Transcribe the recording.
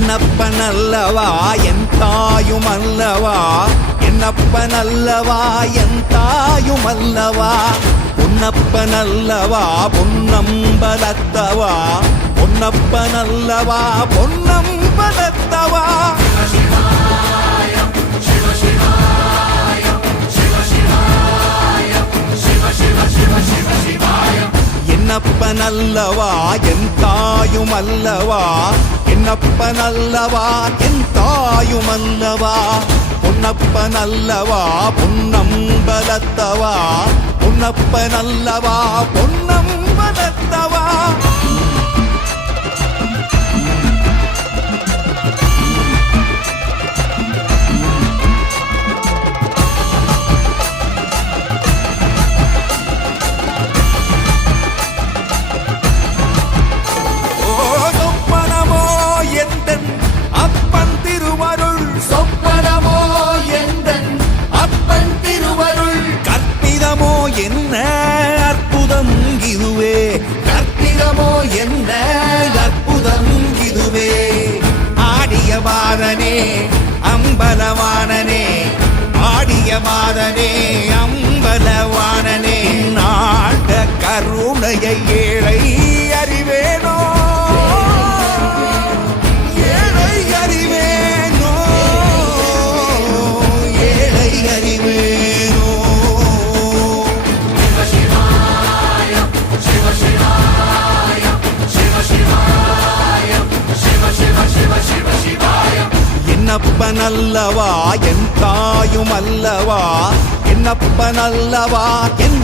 என்னப்பனல்லவா என் தாயுமல்லவா, என்னப்பனல்லவா என் தாயுமல்லவா, பொன்னப்பனல்லவா பொன்னம்பலத்தவா, பொன்னப்பனல்லவா பொன்னம்பலத்தவா. என்னப்பனல்லவா என் தாயுமல்லவா, என்னப்பனல்லவா என் தாயுமல்லவா, பொன்னப்பனல்லவா பொன்னம்பலத்தவா, பொன்னப்பனல்லவா பொன்னம்பலத்தவா. என்ன அற்புதம் இதுவே, கற்பிதமோ என்ன அற்புதம் இதுவே. ஆடிய பாதனே அம்பலவானனே, ஆடிய பாதனே அம்பலவானனே, நாட கருணையை ஏழை அறிவேனோ, ஏழை அறிவேனோ, ஏழை அறிவேனோ. என்னப்பனல்லவா என் தாயுமல்லவா, என்னப்பனல்லவா என்